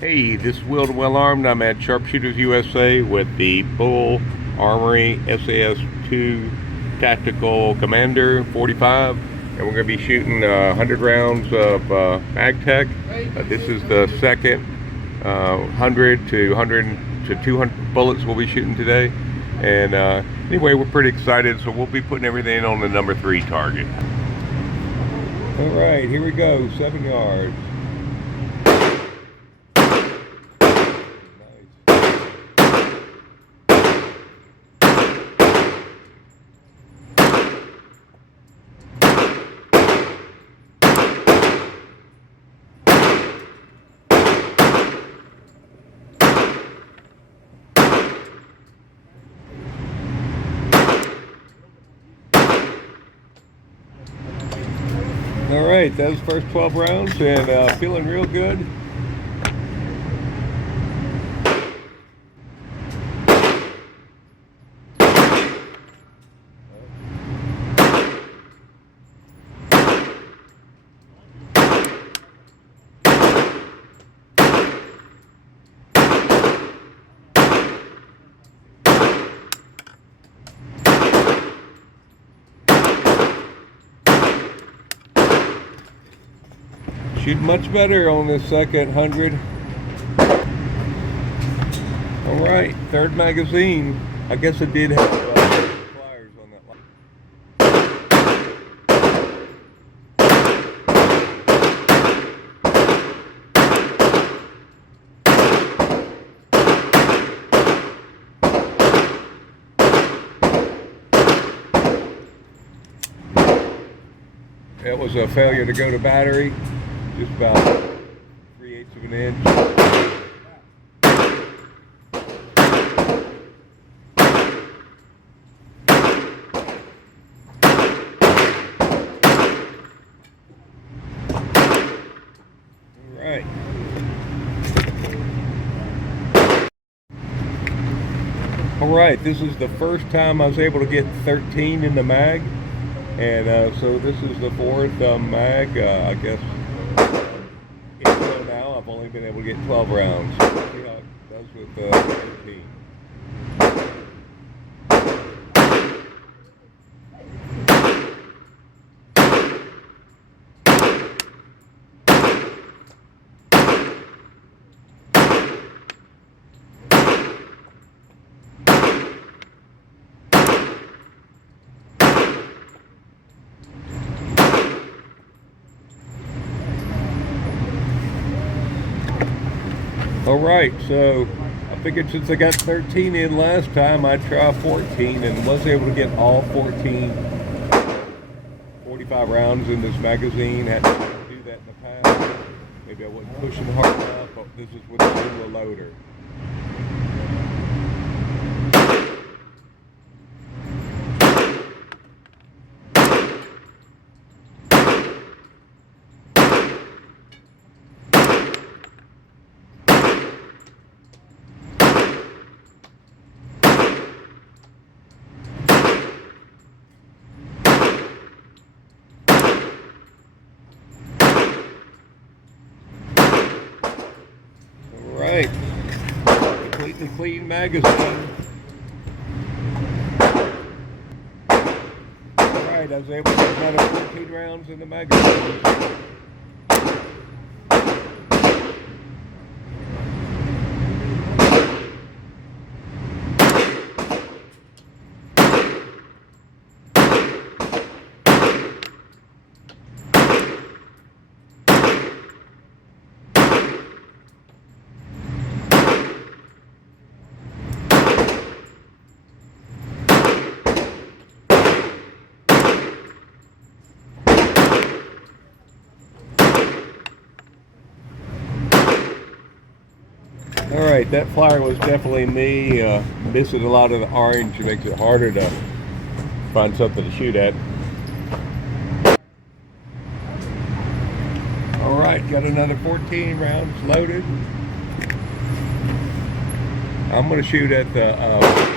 Hey, this is Will the Well Armed. I'm at Sharpshooters USA with the Bul Armory SAS-2 Tactical Commander 45, and we're going to be shooting 100 rounds of mag tech. This is the second 100 to 200 bullets we'll be shooting today. And anyway, we're pretty excited, so we'll be putting everything on the number 3 target. All right, here we go, 7 yards. All right, that was the first 12 rounds, and feeling real good. Shooting much better on this second 100. All right, third magazine. I guess it did have flyers on that line. That was a failure to go to battery. Just about 3/8 of an inch. All right. All right, this is the first time I was able to get 13 in the mag. And so this is the fourth mag, I guess. Until now, I've only been able to get 12 rounds. See how it does with 13. All right, so I figured since I got 13 in last time, I'd try 14, and was able to get all 14 45 rounds in this magazine. Had to do that in the past. Maybe I wasn't pushing hard enough, but this is with the newer loader. Right, completely clean magazine. Alright, I was able to get another 14 rounds in the magazine. All right, that flyer was definitely me. Missing a lot of the orange. It makes it harder to find something to shoot at. All right, got another 14 rounds loaded. I'm going to shoot at the target.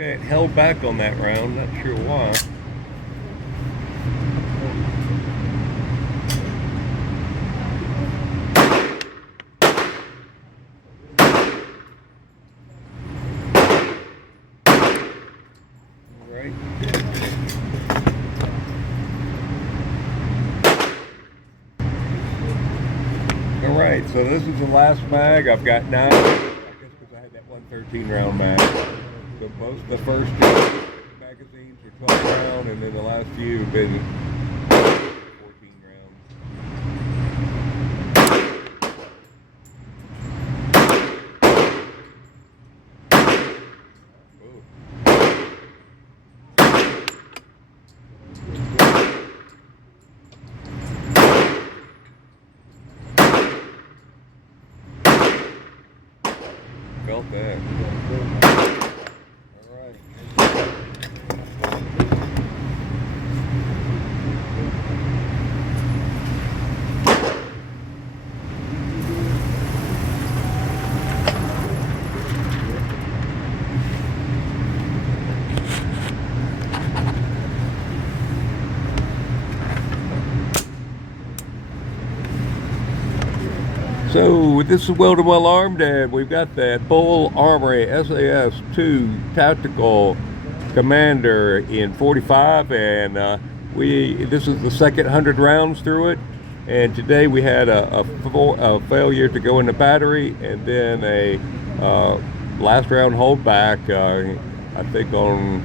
Okay, it held back on that round, not sure why. Alright. Alright, so this is the last mag. I've got 9. I guess because I had that 113 round mag. So both the first 2 magazines are 12 round, and then the last few have been 14 rounds. Felt that. All right. So this is Welded Well Armed, and we've got that Bul Armory SASI Tactical Commander in 45, and this is the second 100 rounds through it. And today we had a failure to go in the battery, and then a last round holdback. I think on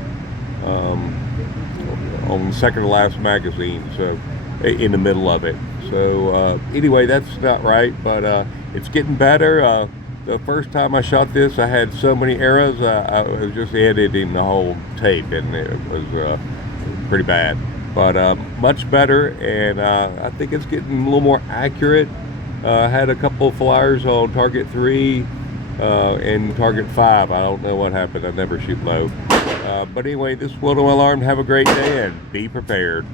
the second to last magazine, so in the middle of it. So anyway, that's not right, but it's getting better. The first time I shot this, I had so many errors. I was just editing the whole tape, and it was pretty bad. But much better, and I think it's getting a little more accurate. I had a couple of flyers on target 3 and target 5. I don't know what happened. I never shoot low. But anyway, this is Welded Well Armed. Have a great day, and be prepared.